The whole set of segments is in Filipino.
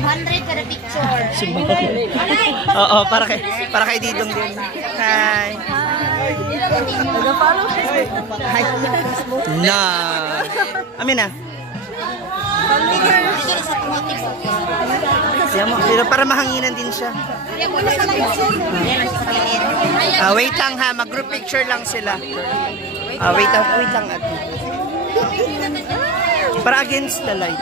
500 kada picture. Oo, para kay Didong din. Hi. Nag-follow. Hi. Na. Amin na. Pero para mahanginan din siya. Wait lang ha, mag-group picture lang sila. Wait lang at. Para against the light.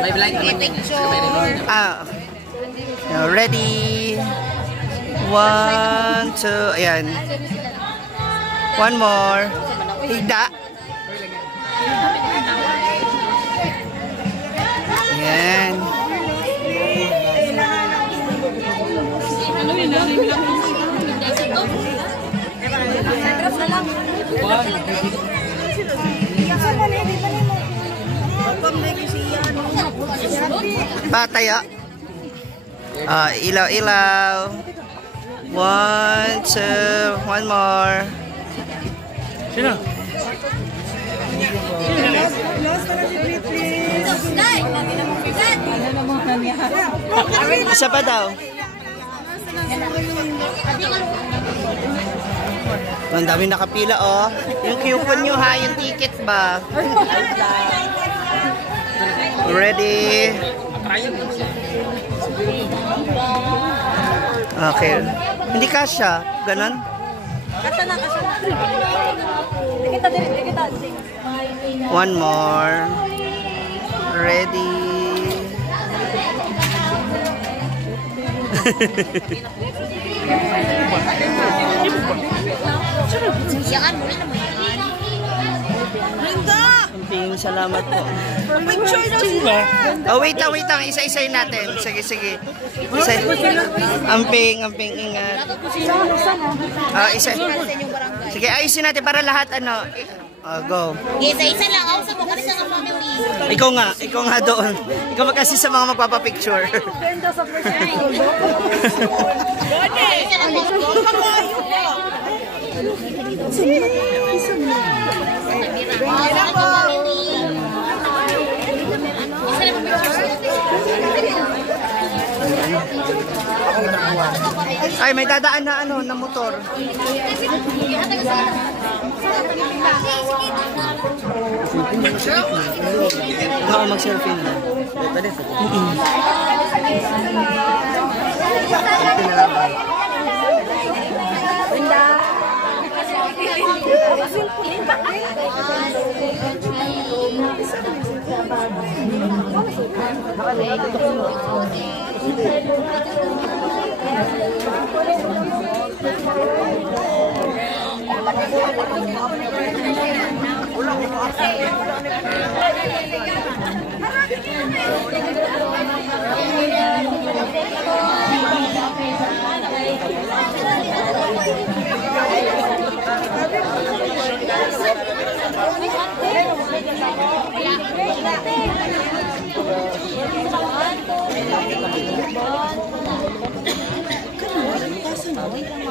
Live picture. Ready. 1, 2, ayan. One more. Higda. Ayan. Pataya. Ilaw. 1, 2, one more. Sino? Isa pa daw. Ang dami nakapila oh. Yung coupon nyo ha, yung ticket ba? Ready? Okay. Hindi kasya. Ganon? Kasya na. One more. Ready? Yan mo rin naman. Amping, salamat po. Wait lang. Isa-isayin natin. Sige. Amping, ingat. Isa. Sige, ayusin natin para lahat go. Isa-isa lang. Ako sa mga kasi sa family. Ikaw nga doon. Ikaw magkasi sa mga magpapapicture. Ay, may dadaan na na motor. Oo, mag-selfie na.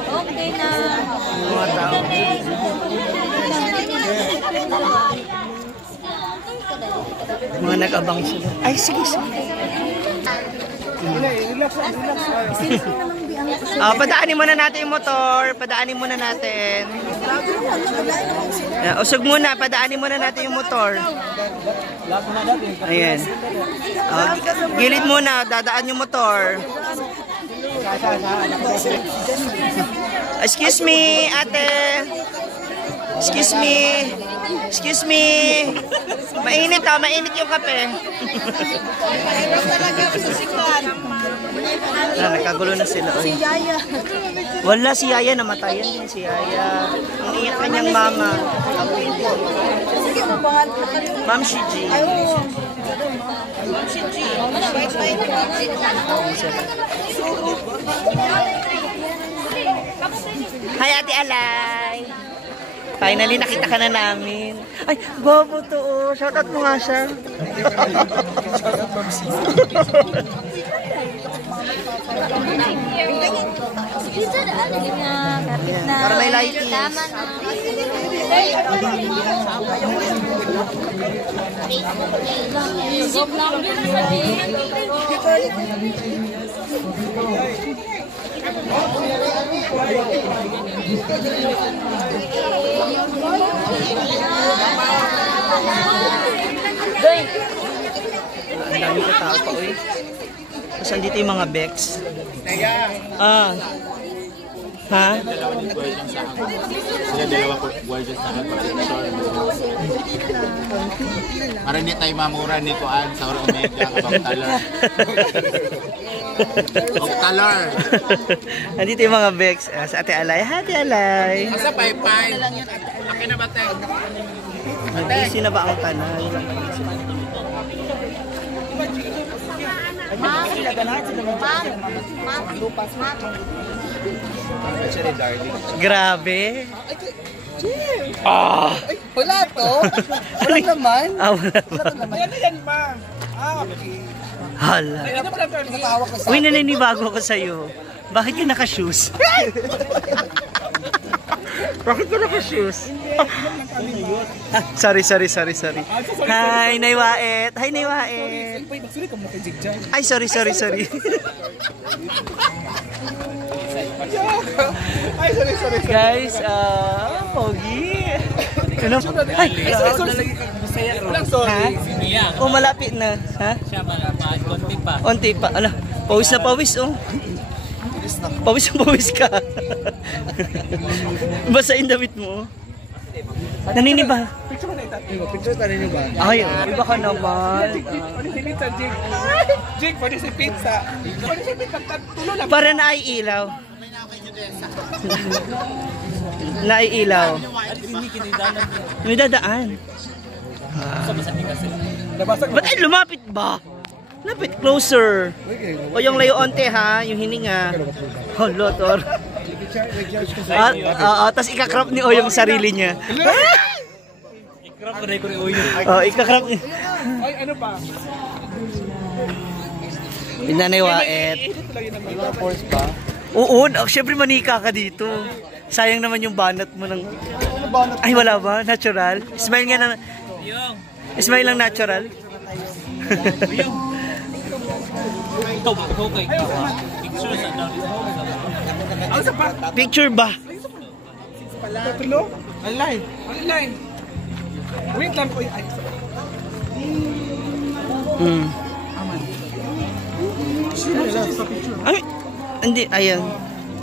Okay na. Mga nag-abang sila. Ay, sige. Padaanin muna natin yung motor. Usog muna. Padaanin muna natin yung motor. Ayan. Gilid muna. Dadaan yung motor. Excuse me, ate. Excuse me. Mainit yung kape. Nakagulo na sila. Si Yaya. Wala, si Yaya namatayan din si Yaya. Ang iyak kanyang mama. Ma'am Shiji. Hi, Ate Alay. Finally, nakita ka na namin. Ay, bobo to. Oh. Shoutout mo nga siya. Shoutout, Ma'am C. Para may lighting. Tama na. Ang dami ka tao pa, uy. Tapos andito yung mga Bex. Ah. Ha? Sila dalawa po guardian sa akin. Para hindi tayo mamura ni Kuan sa Oro Omega kabang talar. Talar. Andito yung mga Bex. Sa Ate Alay. Hi, Ate Alay. Asa pay-pay? Akin na ba tayo? Busy na ba ang tanay? Grabe. Ah! Wala to? Wala naman? Ah, wala ba? Ano yan ba? Okay. Hala. Ano ba lang natawag ka sa Uy, naninibago ako sa'yo. Bakit ka naka-shoes? Bakit ka naka-shoes? Sorry. Hi, Naiwaet. Hi, Naiwaet. Sorry ka muna kay Jigjag. Ay, sorry. Ay, sorry. Guys, pogi. Ano? Ay, Walang sorry. oh, malapit na. Ha? Siya malapad, konti pa. Onti pa. Ala, pawis na pawis, oh. Pawis na pawis ka. Basa yung damit mo. Naniniba. Picture tayo niyo ba? Ay, iba ka naman. Pwede si pizza, Jig. Jig, pwede si pizza. Pwede si pizza. Tulo lang. Para naiilaw. Naiilaw. May dadaan. Nabasag. Ba't ay lumapit ba? Lapit closer. O yung layo onte ha, yung hininga. Hold Tor. Tapos ikakrop ni O yung sarili niya. Ikrap ko rin ko rin uyo. Oh, ikakrop niya. Ay, ano pa? Pinanay Waet. Oo, syempre manika ka dito. Sayang naman yung banat mo ng... Ay, wala ba? Natural? Smile nga na... Smile lang natural. Okay. Picture sa down. Ano sa pa? Picture ba? Tulo? Online. Wait lang po. Ay, Ay, hindi, ayan.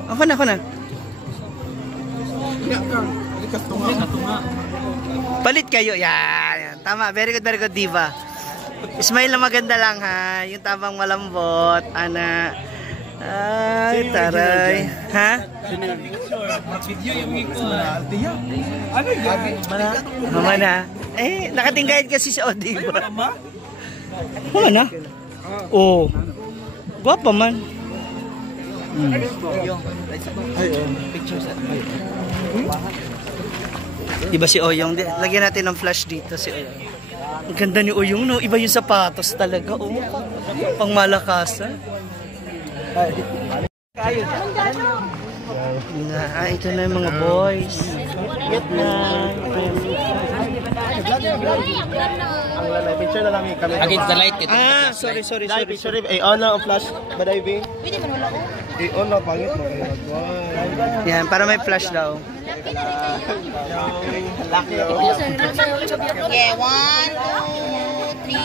Ako na. Palit kayo. Yan. Tama. Very good, diva. Smile na maganda lang ha. Yung tamang malambot. Ana. Ay, taray. Ha? Video yung ko. ano yan? Mama na. Eh, nakatinggayan kasi si Odi. Mama? Mama na? Oo. Guwapa man. Diba si Oyong? Lagyan natin ng flash dito si Oyong. Ang ganda ni Oyong, no? Iba yung sapatos talaga. Oh, pang malakasan. Ito na yung mga boys. Get na. Picture na lang kami. Against the light. Sorry. Picture on na ang flash. Baday B. Pwede mo nula ko. On na pangit mo. Yan, para may flash daw. Okay, 1, 2, 3.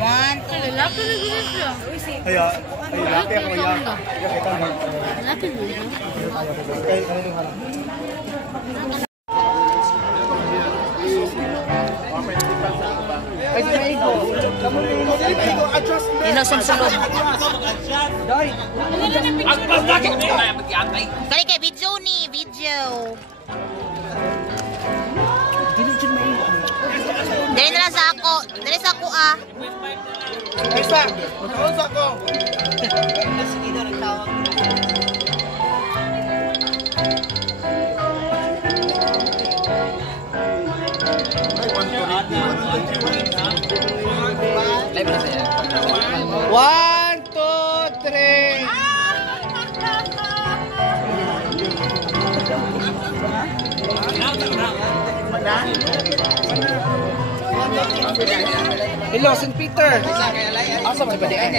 1, 2. Lalaki na gusto siya. Ay, laki ako ya. Lalaki mo. Sulod. Kali kay video ni, video. Dali na lang sa ako. Dali sa ako ah. Isa. Magkaroon sa ako. Live na siya. 1, 2, 3. Hello, St. Peter. Asa man ba di ay?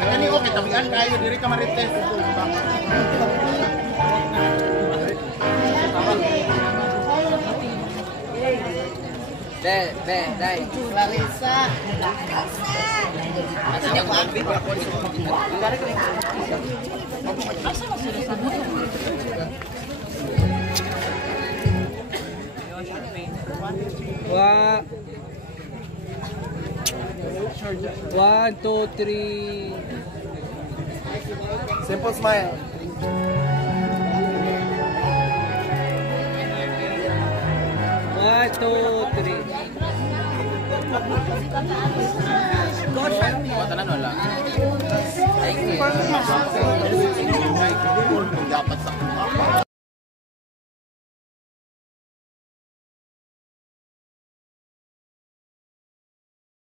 Ani okay tabian kayo diri ka marites. Dai. Clarissa. One, two, three. Simple smile. One, two, three. Tanan wala. Thank you. Dapat sa